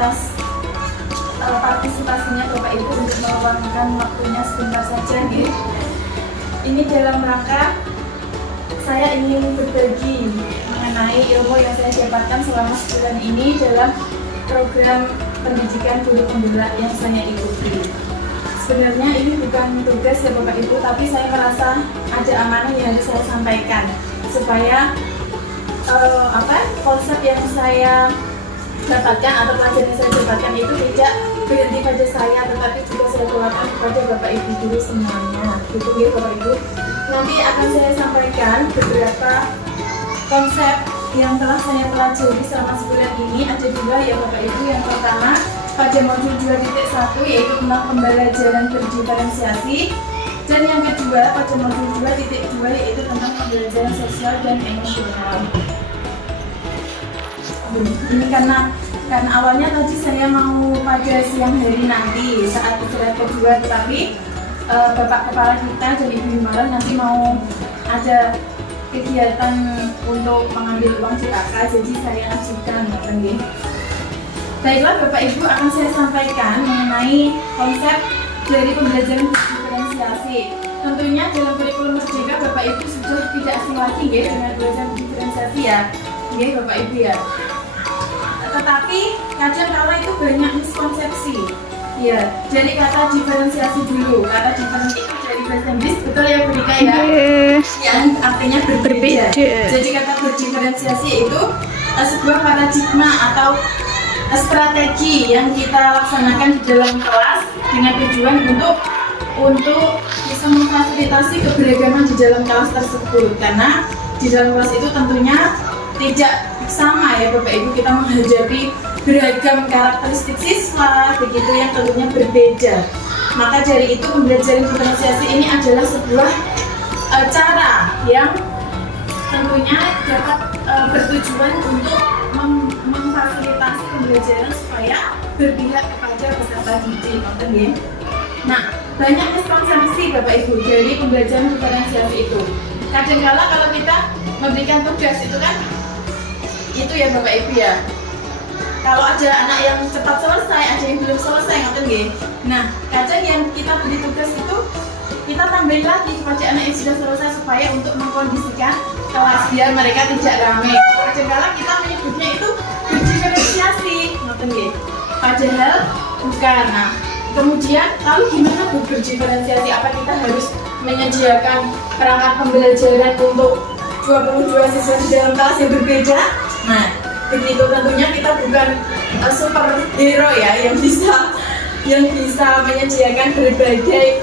atas partisipasinya Bapak Ibu untuk meluangkan waktunya sebentar saja gitu. Ini dalam rangka saya ingin berbagi mengenai ilmu yang saya dapatkan selama sebulan ini dalam program pendidikan guru penggerak yang saya ikuti. Sebenarnya ini bukan tugas ya Bapak Ibu, tapi saya merasa ada amanah yang harus saya sampaikan supaya konsep yang saya dapatkan atau pelajaran yang saya dapatkan itu tidak berhenti pada saya, tetapi juga saya tularkan kepada Bapak Ibu guru semuanya. Gitu ya Bapak Ibu. Nanti akan saya sampaikan beberapa konsep yang telah saya pelajari selama sebulan ini. Ada dua ya Bapak Ibu. Yang pertama pada modul 2.1 yaitu tentang pembelajaran berdiferensiasi, dan yang kedua pada modul 2.2 yaitu tentang pembelajaran sosial dan emosional. Ini karena awalnya tadi saya mau pada siang hari nanti saat istirahat kedua, tetapi Bapak Kepala kita dan Ibu Himaran nanti mau ada kegiatan untuk mengambil uang CKK, jadi saya ajukan ya. Baiklah Bapak Ibu, akan saya sampaikan mengenai konsep dari pembelajaran diferensiasi. Tentunya dalam kurikulum Merdeka Bapak Ibu sudah tidak asing lagi ya dengan pembelajaran diferensiasi ya, Bapak Ibu ya. Tetapi kadang kala itu banyak miskonsepsi. Ya, jadi kata diferensiasi dulu. Kata diferensiasi itu dari bahasa Inggris, betul ya Bu Dika ya? Yang artinya berbeda. Jadi kata berdiferensiasi itu sebuah paradigma atau strategi yang kita laksanakan di dalam kelas dengan tujuan untuk bisa memfasilitasi keberagaman di dalam kelas tersebut. Karena di dalam kelas itu tentunya tidak sama ya Bapak Ibu, kita menghadapi beragam karakteristik siswa begitu yang tentunya berbeda. Maka dari itu pembelajaran diferensiasi ini adalah sebuah cara yang tentunya dapat bertujuan untuk memfasilitasi pembelajaran supaya berpihak kepada peserta didik. Nah, banyak miskonsepsi Bapak Ibu dari pembelajaran diferensiasi itu. Kadang-kala kalau kita memberikan tugas itu kan itu ya Bapak Ibu ya, kalau ada anak yang cepat selesai, ada yang belum selesai, nah kadang yang kita beri tugas itu kita tambahin lagi kepada anak yang sudah selesai supaya untuk mengkondisikan kelas biar mereka tidak ramai. Kadang-kala kita menyebutnya itu berdiferensiasi, padahal bukan. Nah, kemudian lalu gimana Bu berdiferensiasi? Apa kita harus menyediakan perangkat pembelajaran untuk 22 siswa di dalam kelas yang berbeda? Nah, begitu tentunya kita bukan superhero ya yang bisa menyediakan berbagai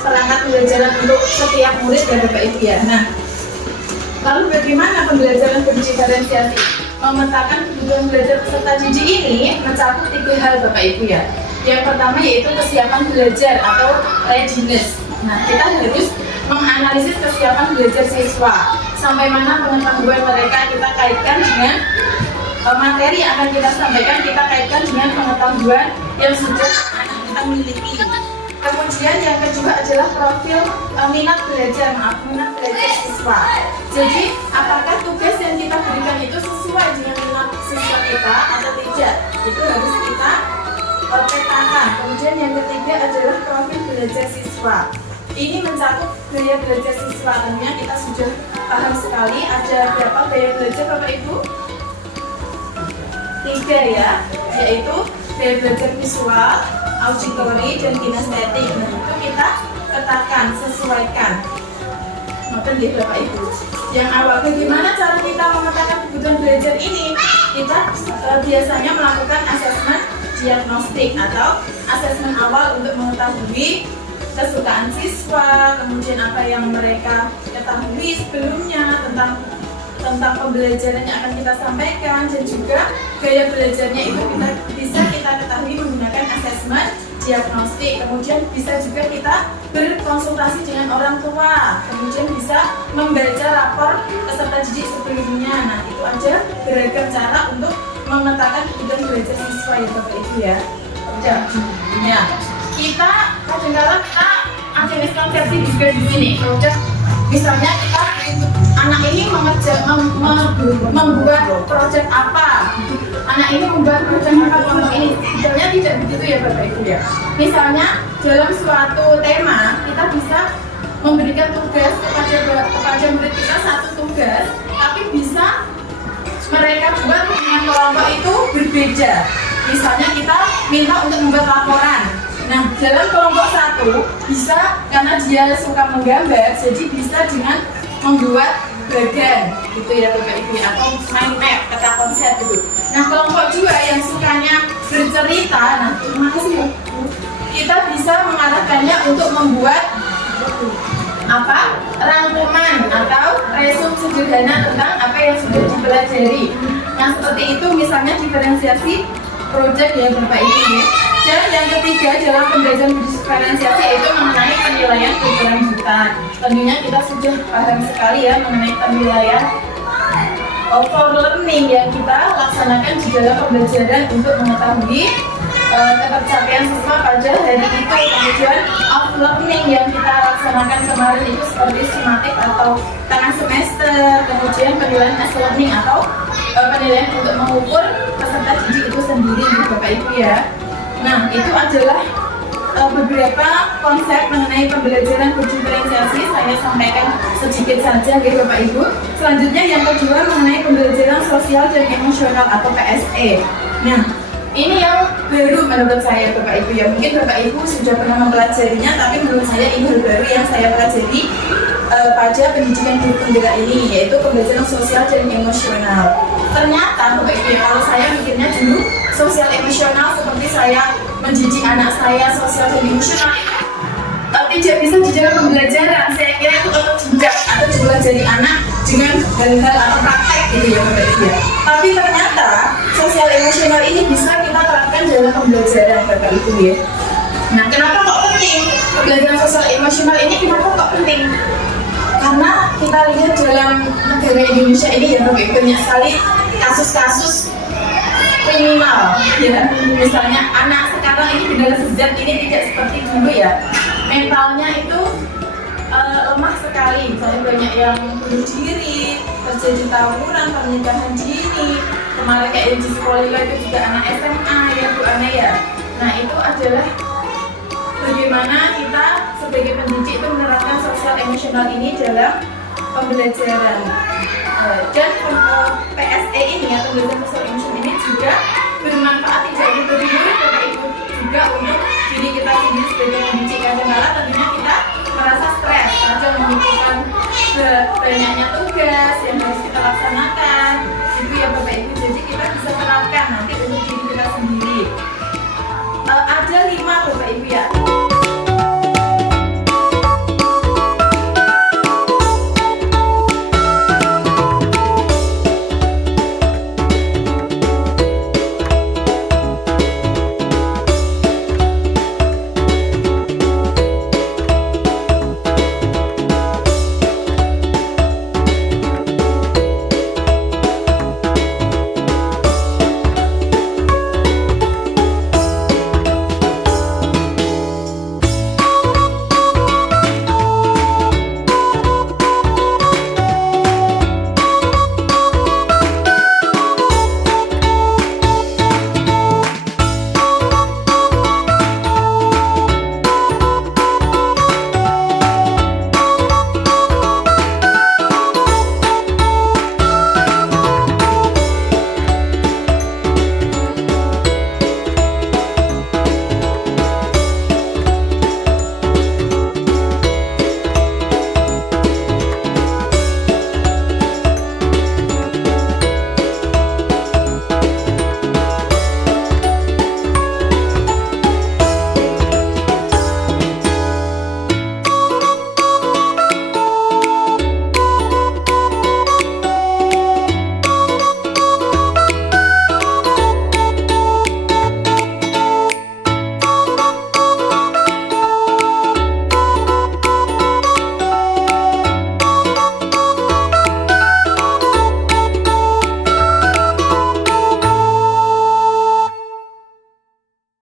perangkat pembelajaran untuk setiap murid ya Bapak Ibu ya. Nah, lalu bagaimana pembelajaran berdiferensiasi? Memetakan kebutuhan belajar peserta didik ini mencakup 3 hal Bapak Ibu ya. Yang pertama yaitu kesiapan belajar atau readiness. Nah, kita harus menganalisis kesiapan belajar siswa, sampai mana pengetahuan mereka kita kaitkan dengan materi yang akan kita sampaikan, kita kaitkan dengan pengetahuan yang sudah anak kita miliki. Kemudian yang kedua adalah profil minat belajar siswa. Jadi apakah tugas yang kita berikan itu sesuai dengan minat siswa kita atau tidak, itu harus kita petakan. Kemudian yang ketiga adalah profil belajar siswa. Ini mencakup gaya belajar siswa. Tentunya kita sudah paham sekali ada berapa gaya belajar Bapak Ibu? 3 ya, yaitu gaya belajar visual, auditory, dan kinestetik. Nah, itu kita petakan, sesuaikan. Mungkin ya Bapak Ibu. Yang awal, bagaimana cara kita memetakan kebutuhan belajar ini? Kita biasanya melakukan asesmen diagnostik atau asesmen awal untuk mengetahui kesukaan siswa, kemudian apa yang mereka ketahui sebelumnya tentang pembelajaran yang akan kita sampaikan, dan juga gaya belajarnya itu bisa kita ketahui menggunakan asesmen diagnostik. Kemudian bisa juga kita berkonsultasi dengan orang tua, kemudian bisa membaca rapor peserta didik sebelumnya. Nah, itu aja beragam cara untuk memetakan kebutuhan belajar siswa ya Bapak Ibu ya. Ya, kita kadang-kadang kita ada miskonsepsi juga di sini. Misalnya kita anak ini membuat proyek apa. Anak ini membuat proyek apa kelompok ini. Sebenarnya tidak begitu ya Bapak Ibu ya. Misalnya dalam suatu tema kita bisa memberikan tugas kepada murid kita satu tugas, tapi bisa mereka buat dengan kelompok itu berbeda. Misalnya kita minta untuk membuat laporan. Nah, dalam kelompok satu bisa karena dia suka menggambar, jadi bisa dengan membuat bagan gitu ya Bapak Ibu, atau mind map, kata konsep itu. Nah, kelompok dua yang sukanya bercerita, nah terima kasih ya. Kita bisa mengarahkannya untuk membuat apa? Rangkuman atau resume sederhana tentang apa yang sudah dipelajari. Nah, seperti itu misalnya diferensiasi proyek ya Bapak Ibu ya. Dan yang ketiga dalam pembelajaran diferensiasi yaitu mengenai penilaian berkelanjutan. Tentunya kita sudah paham sekali ya mengenai penilaian for learning yang kita laksanakan di dalam pembelajaran untuk mengetahui ketercapaian siswa pada hari itu. Kemudian of learning yang kita laksanakan kemarin itu seperti sumatif atau tengah semester. Kemudian penilaian as learning atau penilaian untuk mengukur peserta didik itu sendiri Bapak Ibu ya. Nah, itu adalah beberapa konsep mengenai pembelajaran berdiferensiasi. Saya sampaikan sedikit saja ya Bapak Ibu. Selanjutnya yang kedua mengenai pembelajaran sosial dan emosional atau PSE. Nah, ini yang baru menurut saya Bapak Ibu ya. Mungkin Bapak Ibu sudah pernah mempelajarinya, tapi menurut saya ini hal baru yang saya pelajari pada pendidikan guru penggerak ini, yaitu pembelajaran sosial dan emosional. Ternyata Bapak Ibu ya, kalau saya mikirnya dulu sosial emosional seperti saya mendidik anak saya sosial dan emosional tidak bisa di dalam pembelajaran. Saya kira itu tidak atau dipelajari anak dengan hal-hal atau praktek gitu ya Bapak Ibu ya. Tapi ternyata sosial emosional ini bisa kita terapkan dalam pembelajaran Bapak Ibu ya. Nah, kenapa kok penting pembelajaran sosial emosional ini? Kenapa kok penting? Karena kita lihat dalam negara Indonesia ini ya Bapak Ibu, banyak sekali kasus-kasus kriminal ya. Misalnya anak sekarang ini generasi Z ini tidak seperti dulu ya, mentalnya itu lemah sekali. Misalnya banyak yang bunuh diri, terjadi tawuran, pernikahan dini. Kemarin kayak di sekolah itu juga anak SMA ya Bu Ana ya. Nah, itu adalah bagaimana kita sebagai pendidik itu menerapkan sosial emosional ini dalam pembelajaran. Dan PSE ini ya, pembelajaran sosial emosional ini juga bermanfaat tidak hanya bagi murid Bapak Ibu, juga untuk diri kita sendiri sebagai pendidik. Kadang-kadang tentunya kita merasa stres, kadang memikirkan banyaknya tugas,